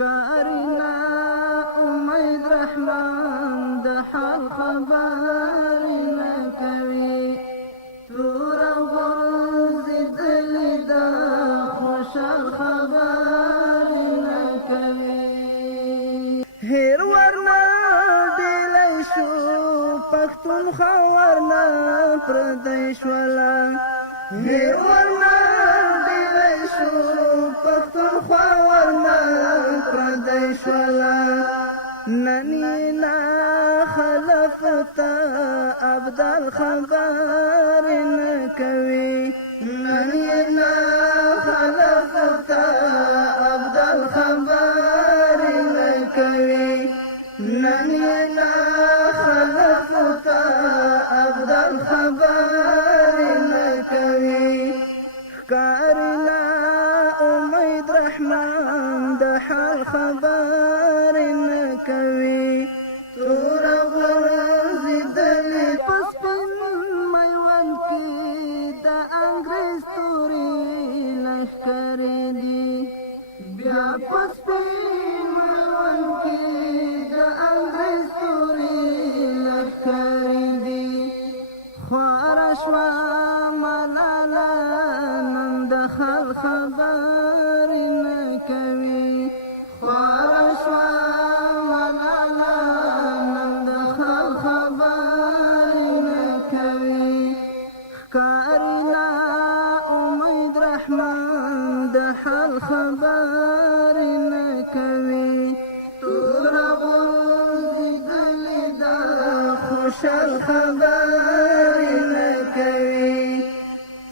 کارینا امید رحمان د حال خبر نه کوي تور غورځېدلې د خوشحال خبر نه کوي هیر ورنه ډیلی شو پښتونخوا ورنه پردی شوله هیر ورنه ډیلی شو پښتونخوا ورنه پردی شوله نن یې نا خلف ته ابدال خبر نه کوي نن یې نا خلف ته ابدال خبر نه کوي نن یې نا خلف ته ابدال خبر نه کوي ښکارنا امید رحمان د حال خبر نه کوي تور غورځېدلې په سپین میوند کې د انګریز تورې لښکرې دي بیا په سپین میوند کې د انګریز تورې لښکرې دي خواره شوه ملاله نن د حال خبر نه کوي خواره شوه ملاله نن د حال خبر نه کوي ښکارنا امید رحمان د حال خبر نه کوي تور غورځېدلې د خوشحال خبر نه کوي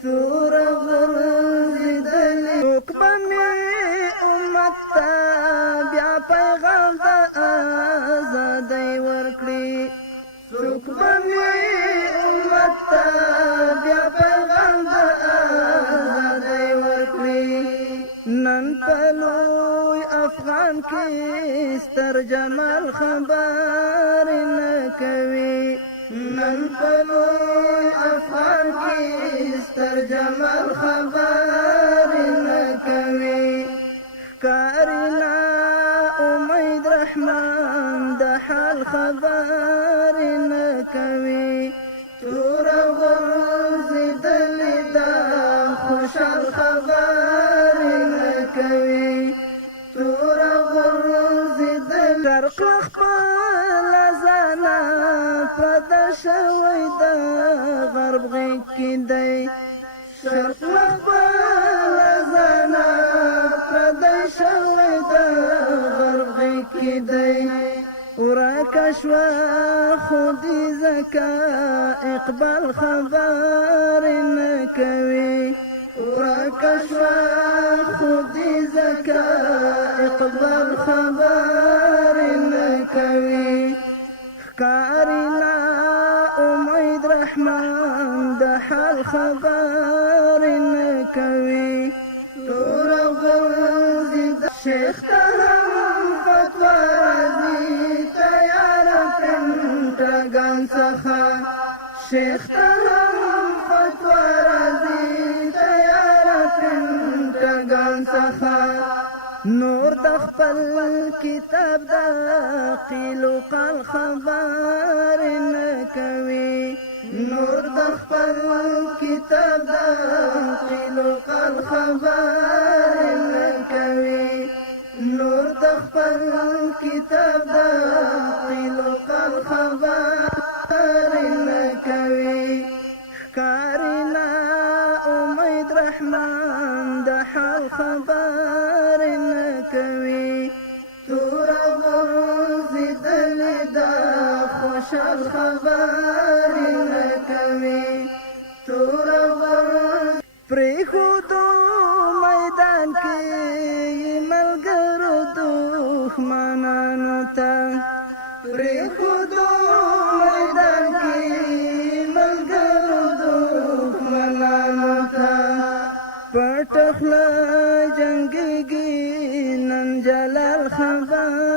تور غورځېدلې څوک به مې امت ته بیا پیغام د ازادۍ ورکړي څوک به مې امت ته بیا پیغام د ازادۍ ورکړي نن په لوی افغان کې ستر جمال خبر نه کوي نن په لوی افغان کې ستر جمال خبر نه کوي ښکارنا امید رحمان د حال خبر نه کوي تور غورځېدلې د خوشحال خبر نه کوي تور غورځېدلې شرق خپل ځانه پرده شوی د غرب غېږ کې دی شرق خپل ځانه پرده شوی د غرب غېږ کې دی ورکه شوه خو دې ځکه اقبال خبر نه کوي ورکه شوه خو دې ځکه اقبال خبر نه کوي ښکارنا امید رحمان د حال خبر نه کوي تور غورځېدلې شیخ ته هم فتوا راځي تیاره پنټاګان څخه شیخ ته هم فتوا راځي تیاره پنټاګان څخه نور د خپل کتاب د قیل و قال خبر نه کوي نور د خپل کتاب د قیل و قال خبر نه کوي نور د خپل کتاب د قیل و قال خبر نه کوي ښکارنا امید رحمان د حال خبر نه کوي تور غورځېدلې د خوشحال خبر نه کوي تور پرېښودو میدان کې ملګرو دښمنانو ته پرېښودو میدان کې ملګرو دښمنانو ته پټ خوله جنګېږي نن جلال خبر